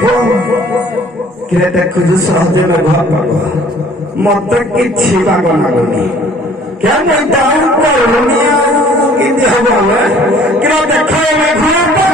କିରେ ଦେଖୁଛୁ ସହଜେ ମେଘୁଆ ପାଗ ମତେ କିଛି ପାଗ ଲାଗୁନି କେମିତି କରୁନି ଆଉ କେମିତି ହବ କିରେ ଦେଖ ମେଘୁଆ ପାଗ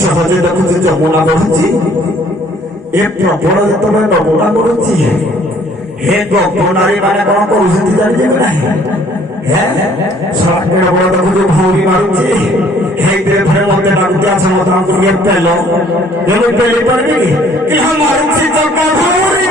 সহজে দেখুছি যমুনা বঢ়ুছি এ প্রবল যেতবে নমুনা বঢ়ুছি হে গপনারী মানে কଣ କରୁଛନ୍ତି ଜାଣିଛେ କି ନାହିଁ ସଡ଼କ ବଳ ଦେଖୁଛୁ ଭଉରୀ ମାରୁଛି ହେଇଥିରେ ଫେରେ ମତେ ଡାକୁଛି ଆସ ମତେ ଆମକୁ ଟିକେ ପେଲ ମୁଁ ପେଲି ପାରିବି କି ମାରୁଛି ଚକା ଭଉରୀ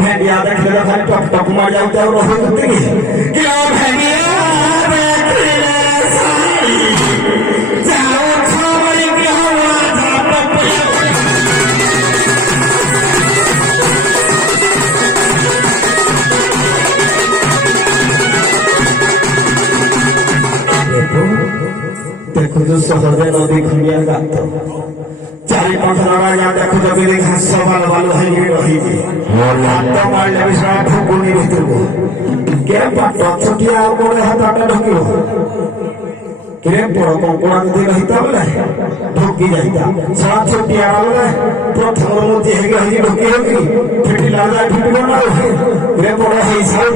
भेड़िया देखले खाली टक टक मार जाते और होते कि भेड़िया जाओ छावरी की हवा देखो जो सहजे नदी खुलिया गात चारि पाखर देखु जब घास बाल बाल रही हाथ मारे भी सारा ढुकुनी भर को के पाट छुटिया गोड़े हाथ ढुक के बड़ कंकड़ा जदि रही बोले ढुकी जाता सारा छुटिया बोले प्रथम मुझे ढुकी होगी फिटिला ढुकब ना बड़ हो सारे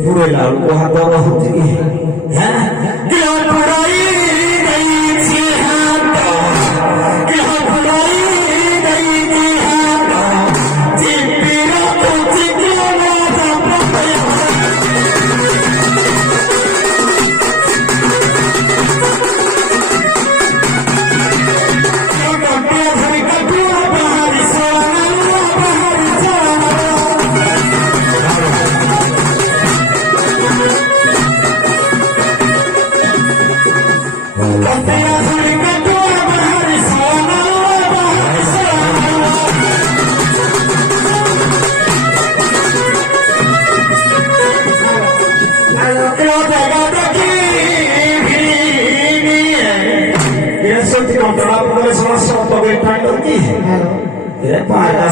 पूरे लाल को हाथ होती है पाया